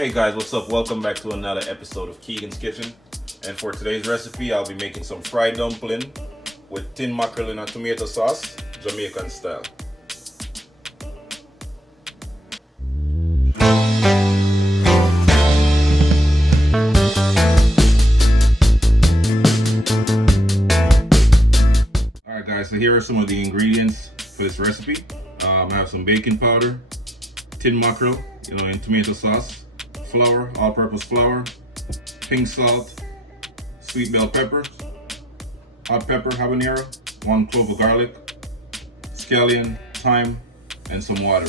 Hey guys, what's up? Welcome back to another episode of Keegan's Kitchen. And for today's recipe, I'll be making some fried dumpling with tin mackerel in a tomato sauce, Jamaican style. Alright guys, so here are some of the ingredients for this recipe. I have some baking powder, tin mackerel, in tomato sauce, flour, all-purpose flour, pink salt, sweet bell pepper, hot pepper habanero, 1 clove of garlic, scallion, thyme, and some water.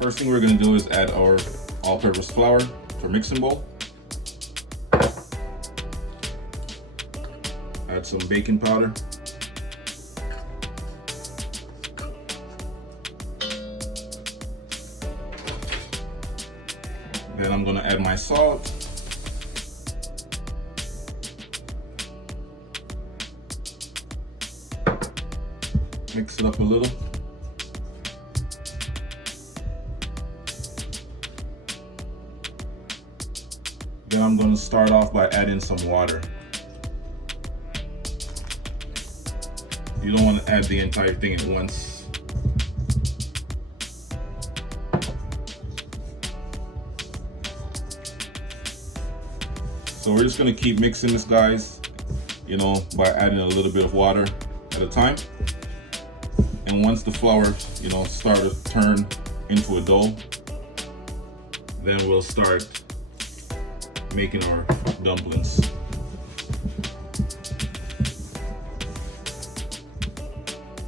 First thing we're going to do is add our all-purpose flour to our mixing bowl. Add some baking powder. Then I'm going to add my salt. Mix it up a little. Then I'm going to start off by adding some water. You don't want to add the entire thing at once. So we're just going to keep mixing this, guys, by adding a little bit of water at a time. And once the flour, start to turn into a dough, then we'll start making our dumplings.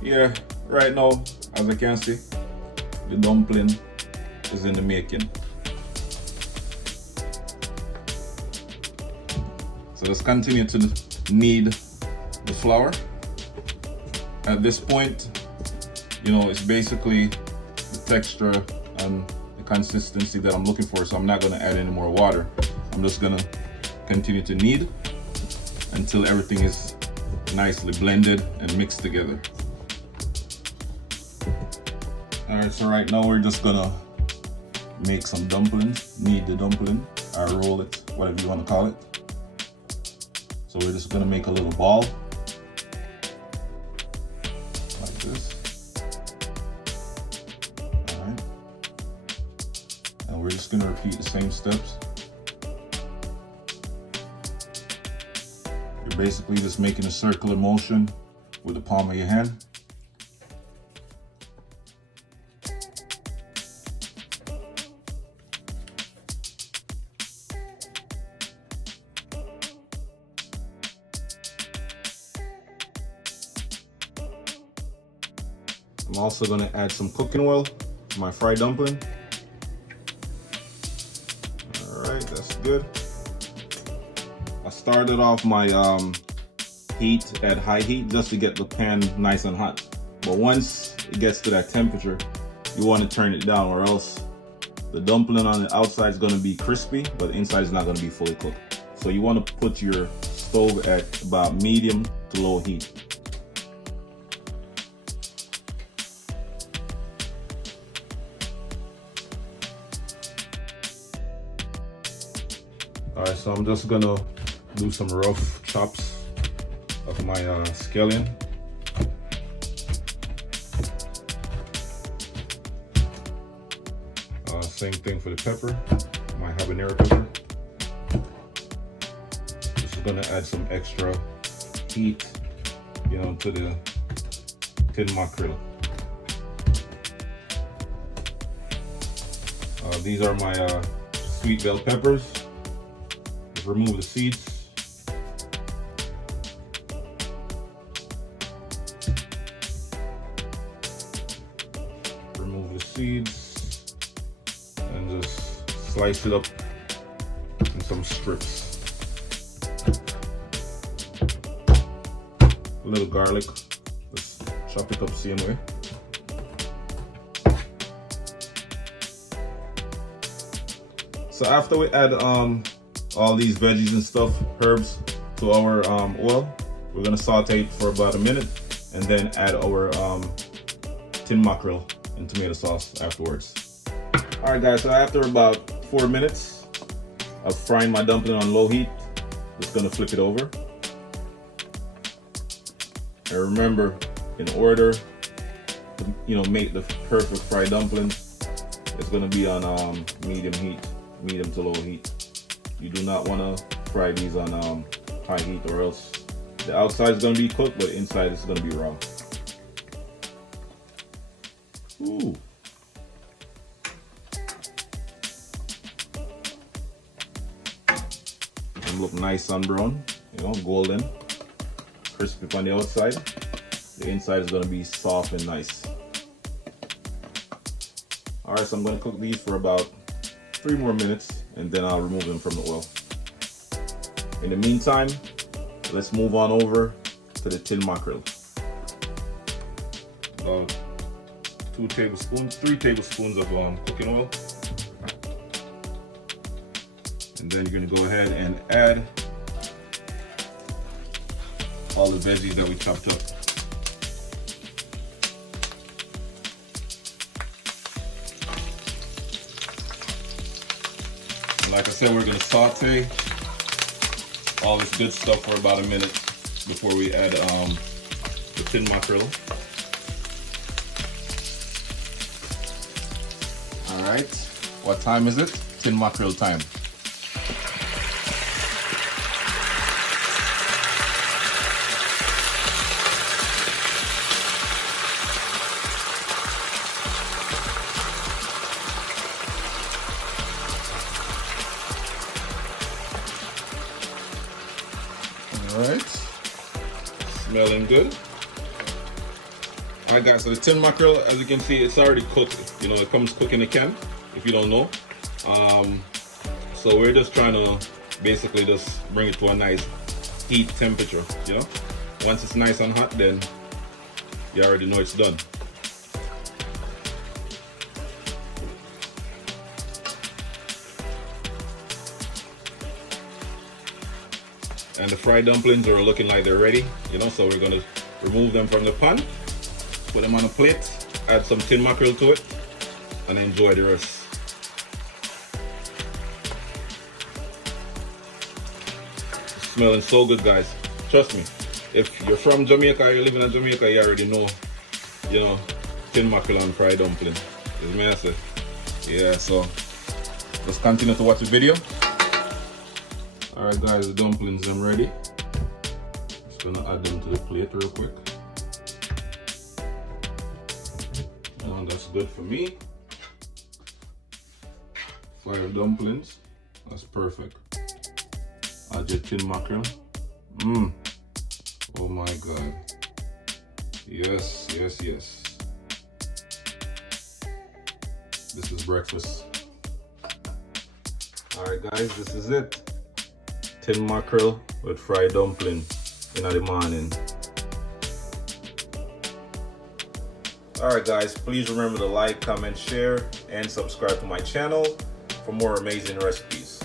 Yeah, right now, as I can see, the dumpling is in the making. So let's continue to knead the flour. At this point, it's basically the texture and the consistency that I'm looking for, so I'm not going to add any more water. I'm just going to continue to knead until everything is nicely blended and mixed together. Alright, so right now we're just going to make some dumplings, knead the dumpling, or roll it, whatever you want to call it. So we're just going to make a little ball, like this. Alright. And we're just going to repeat the same steps. You're basically just making a circular motion with the palm of your hand. I'm also going to add some cooking oil to my fried dumpling. Alright, that's good. I started off my heat at high heat just to get the pan nice and hot. But once it gets to that temperature, you want to turn it down, or else the dumpling on the outside is going to be crispy, but the inside is not going to be fully cooked. So you want to put your stove at about medium to low heat. Alright, so I'm just gonna do some rough chops of my scallion. Same thing for the pepper, my habanero pepper. This is gonna add some extra heat, to the tin mackerel. These are my sweet bell peppers. Remove the seeds. Remove the seeds and just slice it up in some strips. A little garlic. Let's chop it up the same way. So after we add all these veggies and stuff, herbs, to our oil, we're gonna saute it for about a minute and then add our tin mackerel and tomato sauce afterwards. Alright guys, so after about 4 minutes, I'm frying my dumpling on low heat. Just gonna flip it over. And remember, in order to make the perfect fried dumpling, it's gonna be on medium heat, medium to low heat. You do not wanna fry these on high heat, or else the outside is gonna be cooked, but inside is gonna be raw. Ooh. They look nice and brown, golden, crispy on the outside. The inside is gonna be soft and nice. All right, so I'm gonna cook these for about 3 more minutes, and then I'll remove them from the oil. In the meantime, let's move on over to the tin mackerel. About 3 tablespoons of cooking oil. And then you're gonna go ahead and add all the veggies that we chopped up. Like I said, we're gonna saute all this good stuff for about a minute before we add the tin mackerel. All right, what time is it? Tin mackerel time. Alright, smelling good. Alright guys, so the tin mackerel, as you can see, it's already cooked. It comes cooked in a can, if you don't know. So we're just trying to basically just bring it to a nice heat temperature, Once it's nice and hot, then you already know it's done. And the fried dumplings are looking like they're ready, so we're gonna remove them from the pan, put them on a plate, add some tin mackerel to it, and enjoy the rest. It's smelling so good, guys. Trust me, if you're from Jamaica or you're living in Jamaica, you already know, tin mackerel and fried dumpling. It's massive. Yeah, so let's continue to watch the video. Alright guys, the dumplings are ready. Just gonna add them to the plate real quick. And that's good for me. 5 dumplings. That's perfect. Add your tin mackerel. Oh my god. Yes, yes, yes. This is breakfast. Alright guys, this is it. Tin mackerel with fried dumpling in the morning. Alright guys, please remember to like, comment, share, and subscribe to my channel for more amazing recipes.